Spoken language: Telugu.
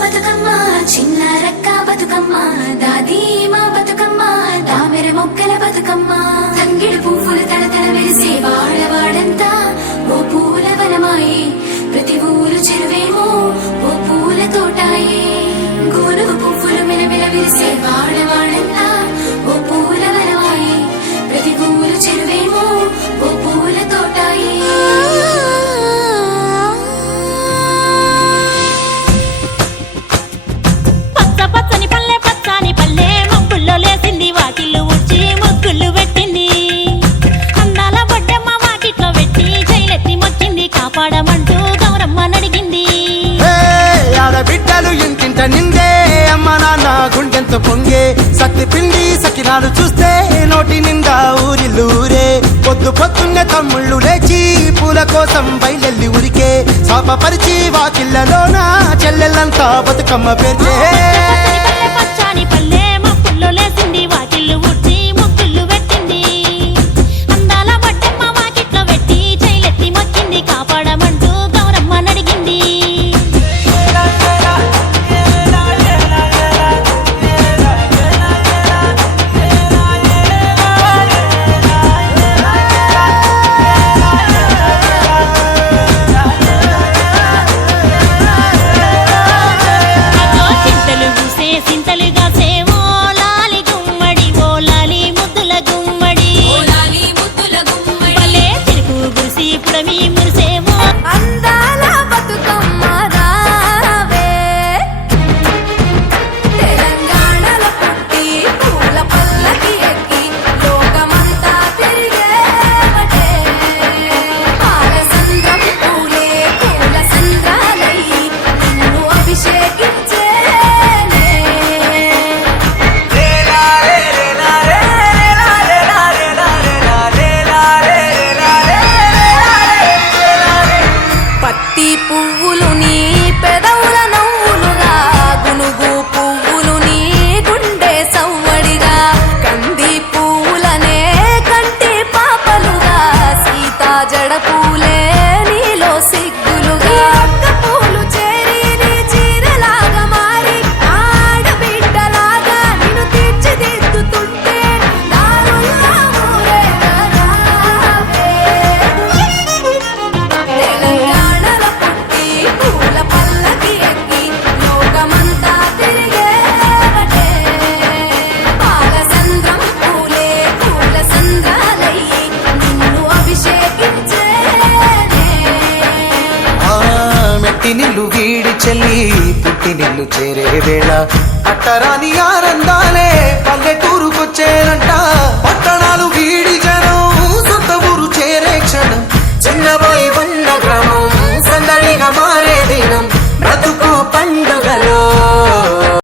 బతుకమ్మ చిన్న రక్క బతుకమ్మ దాది మా బతుకమ్మ దామెర మొక్కల బతుకమ్మ తంగిడు పువ్వులు తడతడ వెలిసే వాడవాడంతా ఓ పూల వనమాయే ప్రతి ఊరు చెరువేమో ఓ పూల తోటాయే గోనుగు పువ్వులు మెలమెల వెలిసే వాడవాడంతా ఓ పూల వనమాయే ప్రతి ఊరు చెరువేమో ఓ పూల తోటాయే లేసింది వాకిళ్ళు ఉచ్చి ముగ్గులు పెట్టింది అందాల బొడ్డమ్మ వాకిట్లో పెట్టి జైలెత్తి మొచ్చింది కాపాడమంటూ గౌరమ్మ నడిగింది ఆడబిడ్డలు ఇంటింట నిందే అమ్మ నాన్న గుండెంత పొంగే సత్తి పిండి సకినాలు చూస్తే నోటి నిండా ఊరిల్లూరే పొద్దు పొద్దున్నే తమ్ముళ్ళు లేచి పూల కోసం బయలెల్లి ఉరికే శాపపరిచి వాకిళ్ళలోన చెల్లెళ్ళంతా బతుకమ్మ పేర్చే పచ్చాని పల్లె లేసింది వాకిళ్ళు ఉడ్చి ముగ్గులు పెట్టింది అందాల బొడ్డమ్మ వాకిట్లో పెట్టి జైలెత్తి మొచ్చింది కాపాడమంటూ గౌరమ్మ నడిగింది చింతలు పూసే సింతలుగా సేవో పుడమి మురిసేమో అందాల బతుకమ్మ రావే తెలంగాణలో పుట్టి పూల పల్లకి ఎక్కి లోకమంతా తిరిగేవటే పాల సంద్రం పూలే పూల సంద్రాలయ్యి నిన్ను అభిషేకించేనే పత్తి పువ్వులు నీ పెదవుల నవ్వులుగా గునుగు పువ్వులు నీ గుండె సవ్వడిగా కంది పువ్వులనే కంటి పాపలుగా సీతా జడ పూలే నీలో సిగ్గులుగా ఒక్క పూలు చేరి నీ చీరలాగా మారి ఆడబిడ్డలాగా నిన్ను తీర్చిదిద్దుతుంటే దారుల్లా ఊరేగరావే తెలంగాణలో పుట్టి పూల పల్లకి ఎక్కి లోకమంతా తిరిగేవటే పాల సంద్రం పూలే పూల సంద్రాలయ్యి నిన్ను అభిషేకించేనే మెట్టి నిల్లు వీడి చెల్లి పుట్టి నిల్లు చేరే వేళ అట్టరాని ఆనందాలే